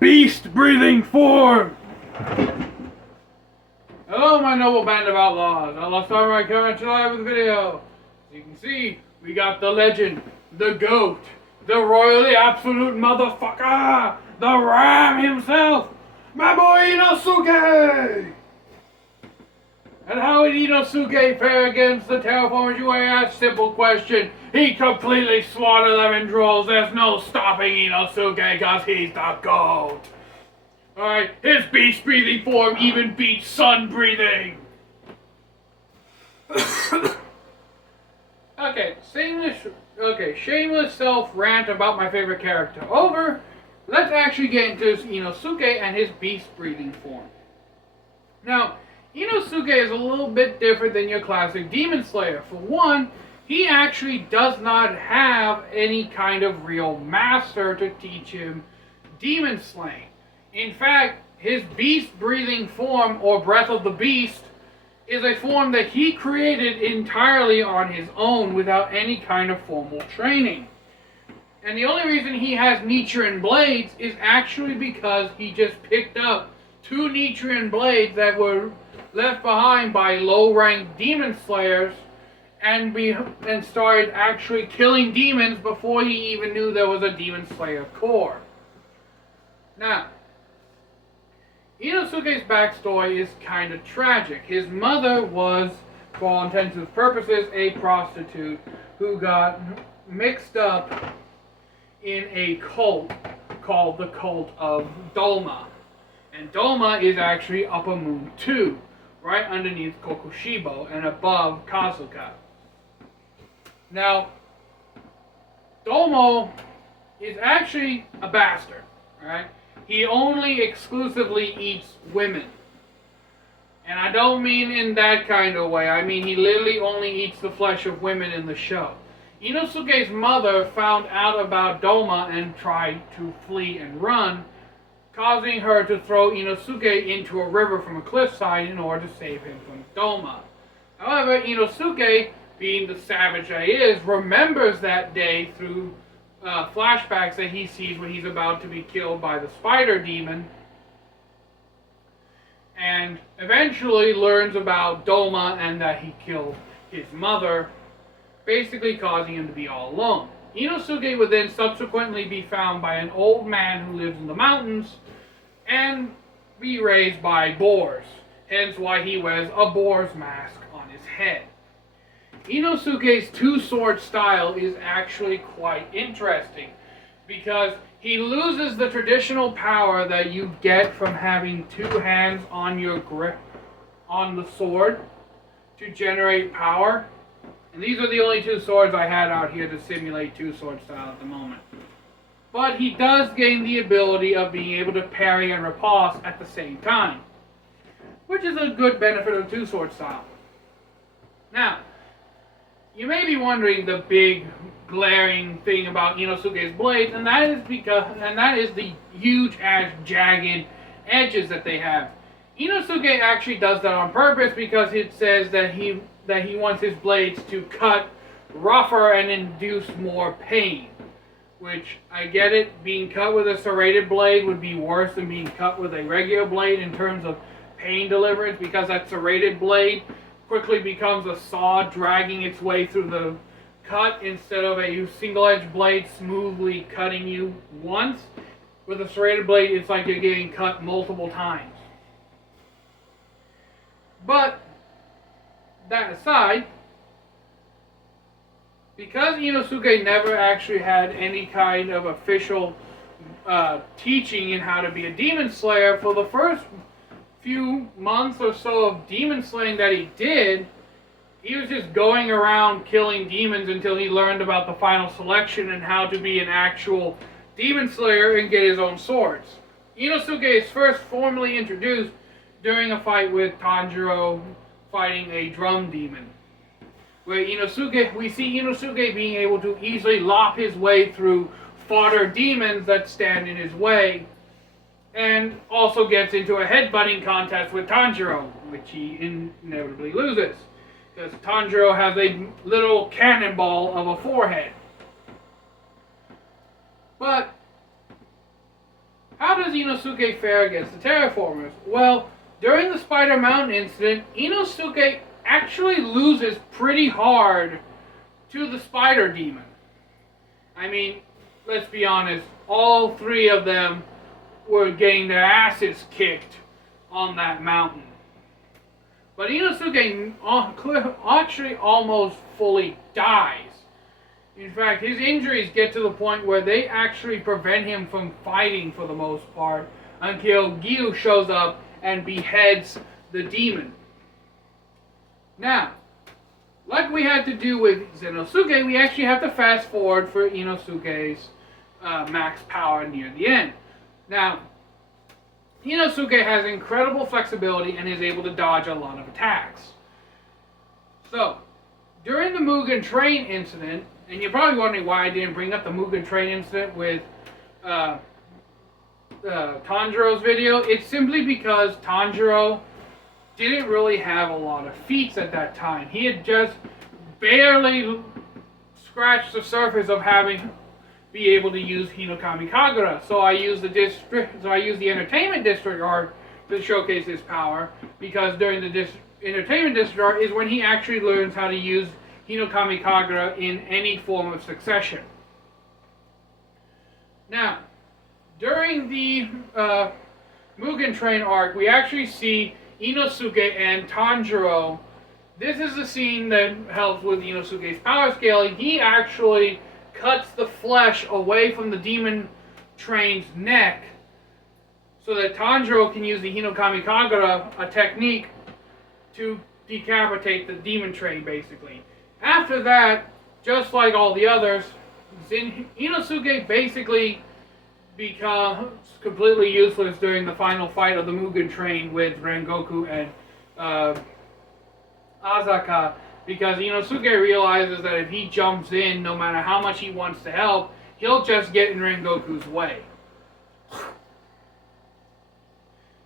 beast-breathing form. Hello, my noble band of outlaws. Outlaw Samurai coming to live with video. As you can see, we got the legend, the goat, the royally absolute motherfucker, the Ram himself, my boy Inosuke! And how would Inosuke fare against the terraformers, you may ask? Simple question. He completely slaughtered them in droves. There's no stopping Inosuke because he's the GOAT. Alright, his beast-breathing form even beats sun-breathing. Shameless self-rant about my favorite character over. Let's actually get into Inosuke and his beast-breathing form. Now, Inosuke is a little bit different than your classic Demon Slayer. For one, he actually does not have any kind of real master to teach him demon slaying. In fact, his beast-breathing form, or Breath of the Beast, is a form that he created entirely on his own without any kind of formal training. And the only reason he has Nichiren blades is actually because he just picked up 2 Nichiren blades that were left behind by low-ranked demon slayers and started actually killing demons before he even knew there was a demon slayer core. Now, Inosuke's backstory is kind of tragic. His mother was, for all intents and purposes, a prostitute who got mixed up in a cult called the Cult of Doma. And Doma is actually Upper Moon 2. Right underneath Kokushibo and above Kasuka. Now, Domo is actually a bastard, right? He only exclusively eats women. And I don't mean in that kind of way. I mean he literally only eats the flesh of women in the show. Inosuke's mother found out about Doma and tried to flee and run, causing her to throw Inosuke into a river from a cliffside in order to save him from Doma. However, Inosuke, being the savage that he is, remembers that day through flashbacks that he sees when he's about to be killed by the spider demon, and eventually learns about Doma and that he killed his mother, basically causing him to be all alone. Inosuke would then subsequently be found by an old man who lives in the mountains and be raised by boars, hence why he wears a boar's mask on his head. Inosuke's two-sword style is actually quite interesting because he loses the traditional power that you get from having 2 hands on your grip on the sword to generate power. And these are the only 2 swords I had out here to simulate 2-sword style at the moment. But he does gain the ability of being able to parry and riposte at the same time, which is a good benefit of 2-sword style. Now, you may be wondering the big glaring thing about Inosuke's blades, and that is the huge ass jagged edges that they have. Inosuke actually does that on purpose because it says that he wants his blades to cut rougher and induce more pain. Which, I get it, being cut with a serrated blade would be worse than being cut with a regular blade in terms of pain deliverance, because that serrated blade quickly becomes a saw dragging its way through the cut instead of a single-edged blade smoothly cutting you once. With a serrated blade, it's like you're getting cut multiple times. But, that aside, because Inosuke never actually had any kind of official teaching in how to be a demon slayer, for the first few months or so of demon slaying that he did, he was just going around killing demons until he learned about the final selection and how to be an actual demon slayer and get his own swords. Inosuke is first formally introduced during a fight with Tanjiro fighting a drum demon, where we see Inosuke being able to easily lop his way through fodder demons that stand in his way, and also gets into a headbutting contest with Tanjiro, which he inevitably loses, because Tanjiro has a little cannonball of a forehead. But How does Inosuke fare against the terraformers? Well, during the Spider Mountain incident, Inosuke actually loses pretty hard to the Spider Demon. I mean, let's be honest, all three of them were getting their asses kicked on that mountain. But Inosuke actually almost fully dies. In fact, his injuries get to the point where they actually prevent him from fighting for the most part until Gyu shows up and beheads the demon. Now, like we had to do with Inosuke, we actually have to fast forward for Inosuke's max power near the end. Now, Inosuke has incredible flexibility and is able to dodge a lot of attacks. So, during the Mugen Train incident, and you're probably wondering why I didn't bring up the Mugen Train incident with Tanjiro's video, it's simply because Tanjiro didn't really have a lot of feats at that time. He had just barely scratched the surface of be able to use Hinokami Kagura. So I used the Entertainment District arc to showcase his power, because during the Entertainment District arc is when he actually learns how to use Hinokami Kagura in any form of succession. Now, during the Mugen Train arc, we actually see Inosuke and Tanjiro. This is the scene that helps with Inosuke's power scaling. He actually cuts the flesh away from the demon train's neck so that Tanjiro can use the Hinokami Kagura, a technique, to decapitate the demon train, basically. After that, just like all the others, Inosuke basically becomes completely useless during the final fight of the Mugen Train with Rengoku and Asaka, because Inosuke realizes that if he jumps in, no matter how much he wants to help, he'll just get in Rengoku's way.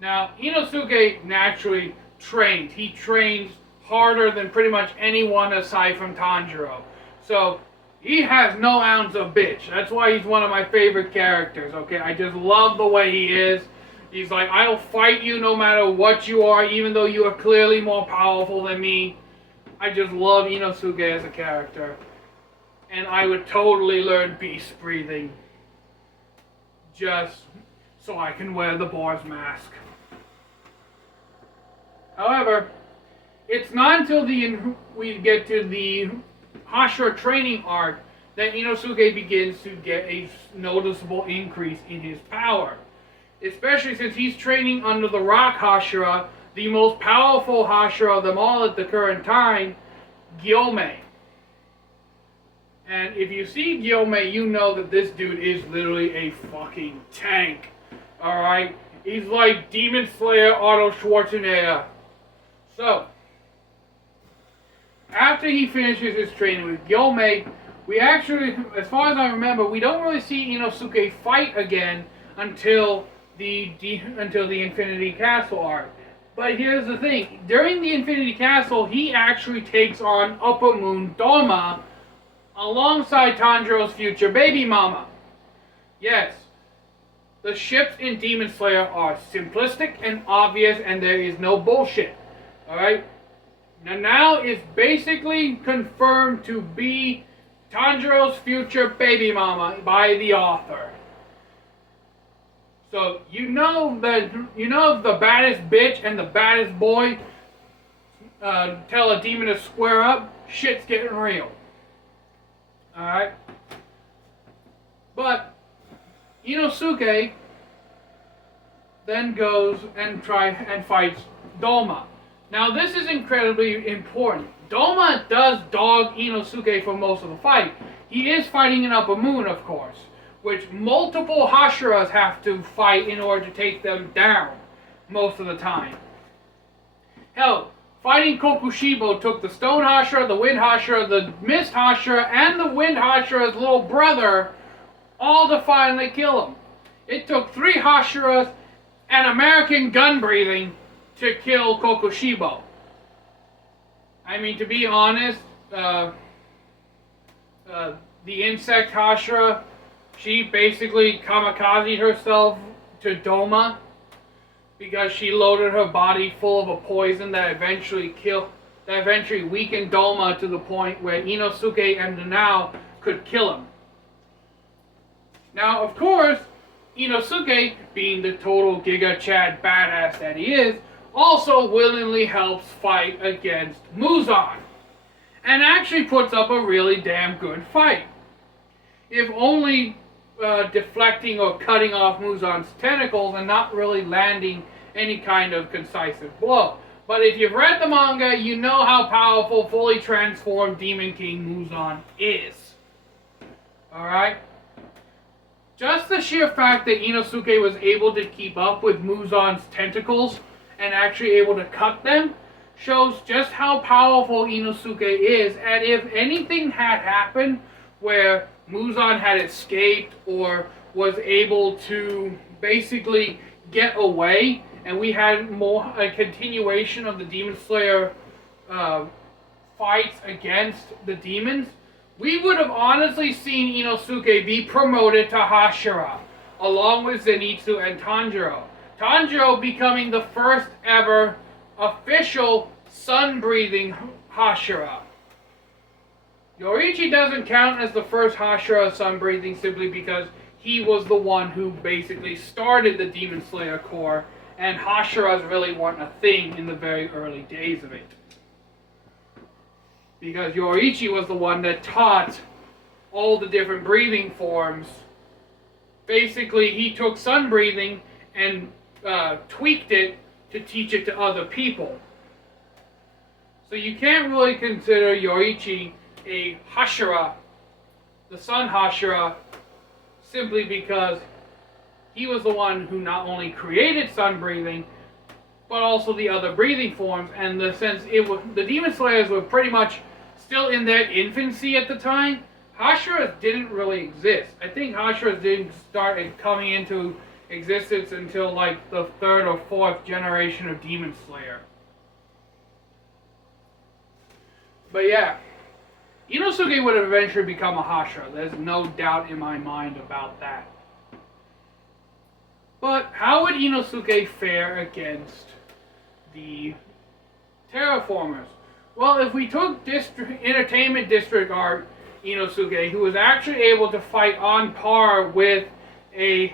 Now, Inosuke naturally trains. He trains harder than pretty much anyone aside from Tanjiro. So, he has no ounce of bitch. That's why he's one of my favorite characters, okay? I just love the way he is. He's like, I'll fight you no matter what you are, even though you are clearly more powerful than me. I just love Inosuke as a character. And I would totally learn beast breathing just so I can wear the boar's mask. However, it's not until we get to the Hashira training arc that Inosuke begins to get a noticeable increase in his power. Especially since he's training under the Rock Hashira, the most powerful Hashira of them all at the current time, Gyomei. And if you see Gyomei, you know that this dude is literally a fucking tank. Alright? He's like Demon Slayer Arnold Schwarzenegger. So, after he finishes his training with Gyomei, we actually, as far as I remember, we don't really see Inosuke fight again until the Infinity Castle arc. But here's the thing, during the Infinity Castle, he actually takes on Upper Moon Doma alongside Tanjiro's future baby mama. Yes, the ships in Demon Slayer are simplistic and obvious, and there is no bullshit. Alright? Now is basically confirmed to be Tanjiro's future baby mama by the author. So you know if the baddest bitch and the baddest boy tell a demon to square up, shit's getting real. Alright? But Inosuke then goes and fights Doma. Now this is incredibly important. Doma does dog Inosuke for most of the fight. He is fighting an Upper Moon, of course, which multiple Hashiras have to fight in order to take them down most of the time. Hell, fighting Kokushibo took the Stone Hashira, the Wind Hashira, the Mist Hashira, and the Wind Hashira's little brother all to finally kill him. It took 3 Hashiras and American gun breathing to kill Kokushibo. I mean, to be honest, the Insect Hashira, she basically kamikazed herself to Doma because she loaded her body full of a poison that eventually weakened Doma to the point where Inosuke and the Now could kill him. Now, of course, Inosuke, being the total Giga Chad badass that he is, also willingly helps fight against Muzan, and actually puts up a really damn good fight. If only deflecting or cutting off Muzan's tentacles and not really landing any kind of concisive blow. But if you've read the manga, you know how powerful fully transformed Demon King Muzan is. Alright? Just the sheer fact that Inosuke was able to keep up with Muzan's tentacles and actually able to cut them shows just how powerful Inosuke is. And if anything had happened where Muzan had escaped or was able to basically get away, and we had a continuation of the Demon Slayer fights against the demons, we would have honestly seen Inosuke be promoted to Hashira, along with Zenitsu and Tanjiro. Tanjiro becoming the first ever official sun-breathing Hashira. Yoriichi doesn't count as the first Hashira sun-breathing simply because he was the one who basically started the Demon Slayer Corps, and Hashiras really weren't a thing in the very early days of it. Because Yoriichi was the one that taught all the different breathing forms. Basically, he took sun breathing and tweaked it to teach it to other people. So you can't really consider Yoriichi a Hashira, the Sun Hashira, simply because he was the one who not only created sun breathing, but also the other breathing forms. And the Demon Slayers were pretty much still in their infancy at the time. Hashiras didn't really exist. I think Hashiras didn't start coming into existence until like the third or fourth generation of Demon Slayer. But yeah, Inosuke would have eventually become a Hashira. There's no doubt in my mind about that. But how would Inosuke fare against the terraformers? Well, if we took Entertainment District Art Inosuke, who was actually able to fight on par with a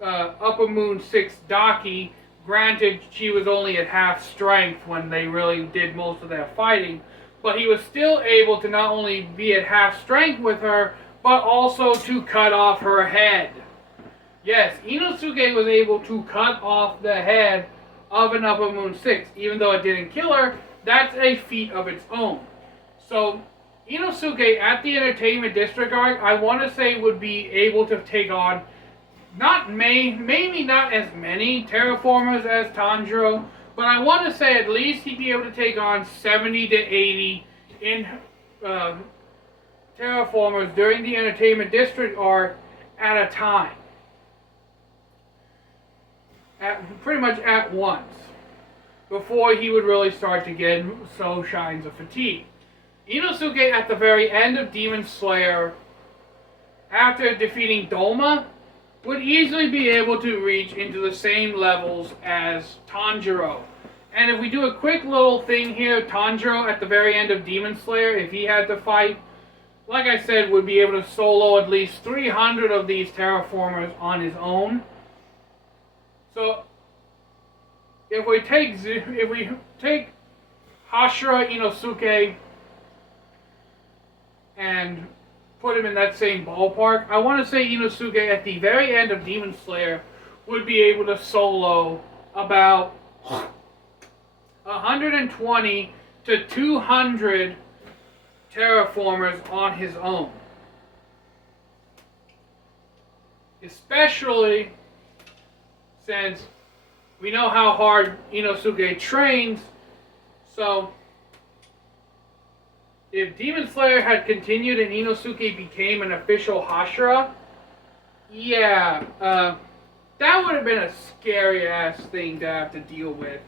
Upper Moon 6 Daki, granted she was only at half strength when they really did most of their fighting, but he was still able to not only be at half strength with her, but also to cut off her head. Yes, Inosuke was able to cut off the head of an Upper Moon 6. Even though it didn't kill her, that's a feat of its own. So, Inosuke at the Entertainment District arc, I want to say would be able to take on maybe not as many terraformers as Tanjiro, but I want to say at least he'd be able to take on 70 to 80 terraformers during the Entertainment District arc at a time. Pretty much at once, before he would really start to get signs of fatigue. Inosuke at the very end of Demon Slayer, after defeating Doma, would easily be able to reach into the same levels as Tanjiro. And if we do a quick little thing here, Tanjiro at the very end of Demon Slayer, if he had to fight, like I said, would be able to solo at least 300 of these terraformers on his own. So, if we take Hashira Inosuke and put him in that same ballpark, I want to say Inosuke at the very end of Demon Slayer would be able to solo about 120 to 200 terraformers on his own. Especially since we know how hard Inosuke trains, so if Demon Slayer had continued and Inosuke became an official Hashira, yeah, that would have been a scary-ass thing to have to deal with.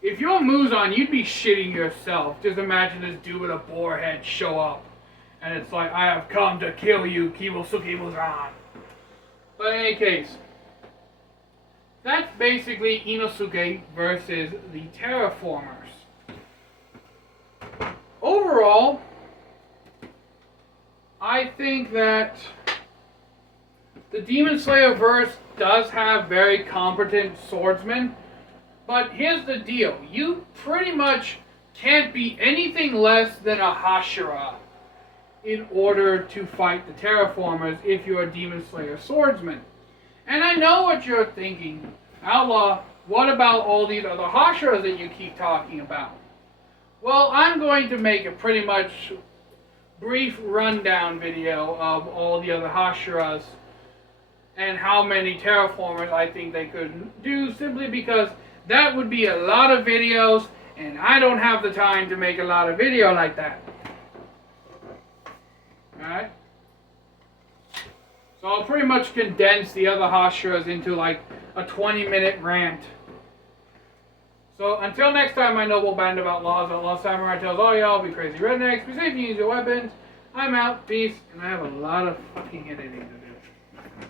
If you're Muzan, you'd be shitting yourself. Just imagine this dude with a boar head show up, and it's like, I have come to kill you, Kibosuke Muzan. But in any case, That's basically Inosuke versus the terraformers. Overall, I think that the Demon Slayer verse does have very competent swordsmen, but here's the deal. You pretty much can't be anything less than a Hashira in order to fight the terraformers if you're a Demon Slayer swordsman. And I know what you're thinking. Outlaw, what about all these other Hashiras that you keep talking about? Well, I'm going to make a pretty much brief rundown video of all the other Hashiras and how many terraformers I think they could do, simply because that would be a lot of videos and I don't have the time to make a lot of video like that. Alright? So I'll pretty much condense the other Hashiras into like a 20-minute rant. So until next time, my noble band of outlaw samurai tells all y'all, be crazy rednecks, be safe and use your weapons. I'm out, peace, and I have a lot of fucking editing to do.